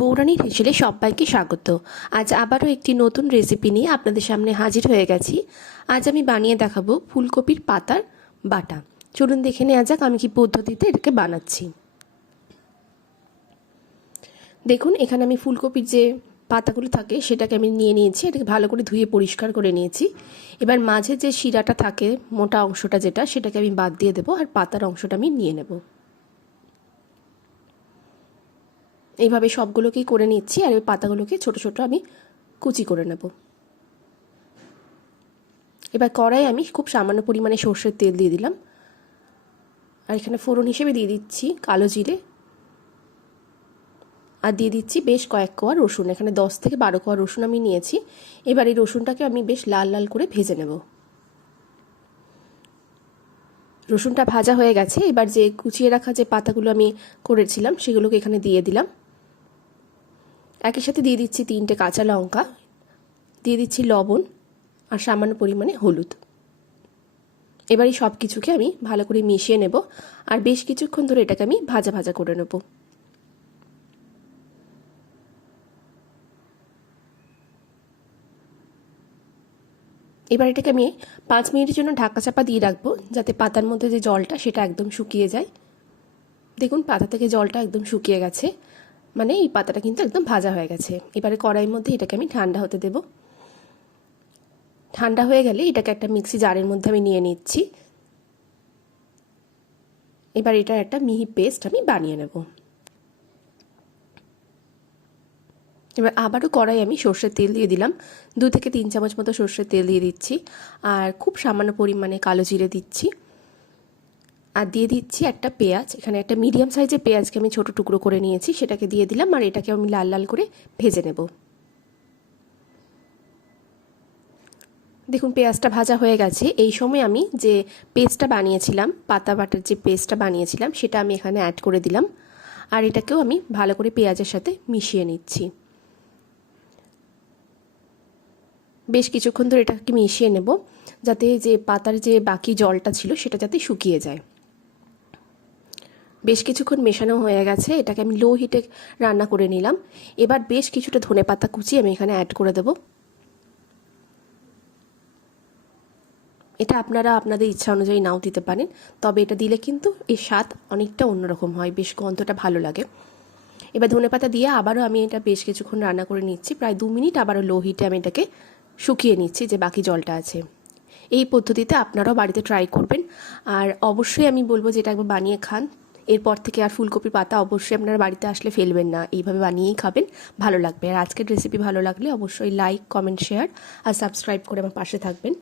বৌরানীর হেসেলে সবাইকে স্বাগত। আজ আবারও একটি নতুন রেসিপি নিয়ে আপনাদের সামনে হাজির হয়ে গেছি। আজ আমি বানিয়ে দেখাবো ফুলকপির পাতার বাটা। চলুন দেখে নেওয়া যাক আমি কি পদ্ধতিতে এটাকে বানাচ্ছি। দেখুন, এখানে আমি ফুলকপির যে পাতাগুলো থাকে সেটাকে আমি নিয়ে নিয়েছি। এটাকে ভালো করে ধুয়ে পরিষ্কার করে নিয়েছি। এবার মাঝে যে শিরাটা থাকে, মোটা অংশটা যেটা, সেটাকে আমি বাদ দিয়ে দেবো, আর পাতার অংশটা আমি নিয়ে নেব। এইভাবে সবগুলোকেই করে নিচ্ছি, আর ওই পাতাগুলোকে ছোট ছোট আমি কুচি করে নেব। এবার কড়াই আমি খুব সামান্য পরিমাণে সর্ষের তেল দিয়ে দিলাম, আর এখানে ফোড়ন হিসেবে দিয়ে দিচ্ছি কালো জিরে, আর দিয়ে দিচ্ছি বেশ কয়েক কোয়া রসুন। এখানে 10 থেকে 12 কোয়া রসুন আমি নিয়েছি। এবার এই রসুনটাকে আমি বেশ লাল লাল করে ভেজে নেব। রসুনটা ভাজা হয়ে গেছে। এবার যে কুচিয়ে রাখা যে পাতাগুলো আমি করেছিলাম সেগুলোকে এখানে দিয়ে দিলাম। একই সাথে দিয়ে দিচ্ছি 3টে কাঁচা লঙ্কা, দিয়ে দিচ্ছি লবণ আর সামান্য পরিমাণে হলুদ। এবার এই সব কিছুকে আমি ভালো করে মিশিয়ে নেব, আর বেশ কিছুক্ষণ ধরে এটাকে আমি ভাজা ভাজা করে নেব। এবার এটাকে আমি 5 মিনিটের জন্য ঢাকা চাপা দিয়ে রাখবো, যাতে পাতার মধ্যে যে জলটা সেটা একদম শুকিয়ে যায়। দেখুন, পাতা থেকে জলটা একদম শুকিয়ে গেছে, মানে এই পাতাটা কিন্তু একদম ভাজা হয়ে গেছে। এবারে কড়াইয়ের মধ্যে এটাকে আমি ঠান্ডা হতে দেব। ঠান্ডা হয়ে গেলে এটাকে একটা মিক্সি জারের মধ্যে আমি নিয়ে নিচ্ছি। এবার এটার একটা মিহি পেস্ট আমি বানিয়ে নেব। এবার আবারও কড়াই আমি সর্ষের তেল দিয়ে দিলাম। 2 থেকে 3 চামচ মতো সর্ষের তেল দিয়ে দিচ্ছি, আর খুব সামান্য পরিমাণে কালো জিরে দিচ্ছি, আর দিয়ে দিচ্ছি একটা পেঁয়াজ। এখানে একটা মিডিয়াম সাইজের পেঁয়াজকে আমি ছোট টুকরো করে নিয়েছি, সেটাকে দিয়ে দিলাম, আর এটাকে আমি লাল লাল করে ভেজে নেব। দেখুন, পেঁয়াজটা ভাজা হয়ে গেছে। এই সময় আমি যে পেস্টটা বানিয়েছিলাম, পাতা বাটার যে পেস্টটা বানিয়েছিলাম, সেটা আমি এখানে অ্যাড করে দিলাম, আর এটাকেও আমি ভালো করে পেঁয়াজের সাথে মিশিয়ে নিচ্ছি। বেশ কিছুক্ষণ ধরে এটাকে মিশিয়ে নেব, যাতে যে পাতার যে বাকি জলটা ছিল সেটা যাতে শুকিয়ে যায়। বেশ কিছুক্ষণ মেশানো হয়ে গেছে। এটাকে আমি লো হিটে রান্না করে নিলাম। এবার বেশ কিছুটা ধনেপাতা কুচি আমি এখানে অ্যাড করে দেব। এটা আপনারা আপনাদের ইচ্ছা অনুযায়ী নাও দিতে পারেন, তবে এটা দিলে কিন্তু এর স্বাদ অনেকটা অন্যরকম হয়, বেশ গন্ধটা ভালো লাগে। এবার ধনেপাতা দিয়ে আবারও আমি এটা বেশ কিছুক্ষণ রান্না করে নিচ্ছি, প্রায় 2 মিনিট। আবারও লো হিটে আমি এটাকে শুকিয়ে নিচ্ছি যে বাকি জলটা আছে। এই পদ্ধতিতে আপনারাও বাড়িতে ট্রাই করবেন, আর অবশ্যই আমি বলবো যে এটা একবার বানিয়ে খান। এরপর থেকে আর ফুলকপির পাতা অবশ্যই আপনারা বাড়িতে আসলে ফেলবেন না, এইভাবে বানিয়েই খাবেন, ভালো লাগবে। আর আজকের রেসিপি ভালো লাগলে অবশ্যই লাইক, কমেন্ট, শেয়ার আর সাবস্ক্রাইব করে আমার পাশে থাকবেন।